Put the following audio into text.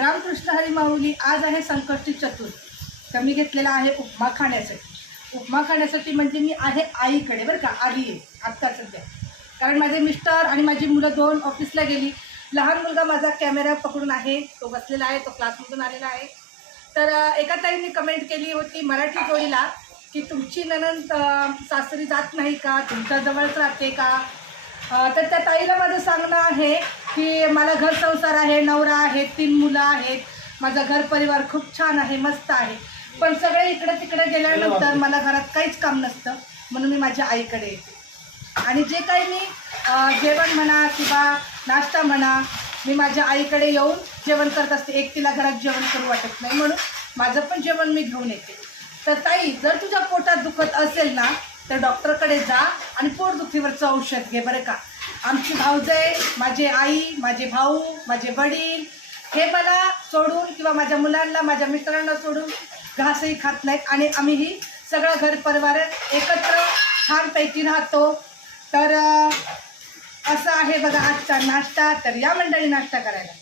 रामकृष्ण हरी माऊली. आज आहे संकष्टी चतुर्थी. तर मी घेतलेला आहे उपमा खाण्यासाठी. उपमा खाण्यासाठी म्हणजे मी आहे आईकडे बरं का, आली आहे आत्ता सध्या. कारण माझे मिस्टर आणि माझी मुलं दोन ऑफिसला गेली. लहान मुलगा माझा कॅमेरा पकडून आहे, तो बसलेला आहे, तो क्लासमधून आलेला आहे. तर एका ताईंनी कमेंट केली होती मराठी जोडीला की तुमची नणंद सासरी जात नाही का, तुमच्या जवळच राहते का. तर त्या ताईला माझं सांगणं आहे की मला घर संसार आहे, नवरा आहे, 3 मुलं आहेत, माझा घर परिवार खूप छान आहे, मस्त आहे. पण सगळे इकडे तिकडे गेल्यानंतर मला घरात काहीच काम नसतं, म्हणून मी माझ्या आईकडे येते. आणि जे काही मी जेवण म्हणा किंवा नाश्ता म्हणा, मी माझ्या आईकडे येऊन जेवण करत असते. एकटीला घरात जेवण करू वाटत नाही, म्हणून माझं पण जेवण मी घेऊन येते. तर ताई, जर तुझ्या पोटात दुखत असेल ना तर डॉक्टरकडे जा आणि पोटदुखीवरचं औषध घे बरं का. आमची भाऊजय, माझे आई, माझे भाऊ, माझे वडील हे मला सोडून किंवा माझ्या मुलांना, माझ्या मित्रांना सोडून घासही खात नाहीत. आणि आम्हीही सगळं घर परिवार एकत्र छानपैकी राहतो. तर असं आहे बघा आजचा नाश्ता. तर या मंडळी नाश्ता करायला.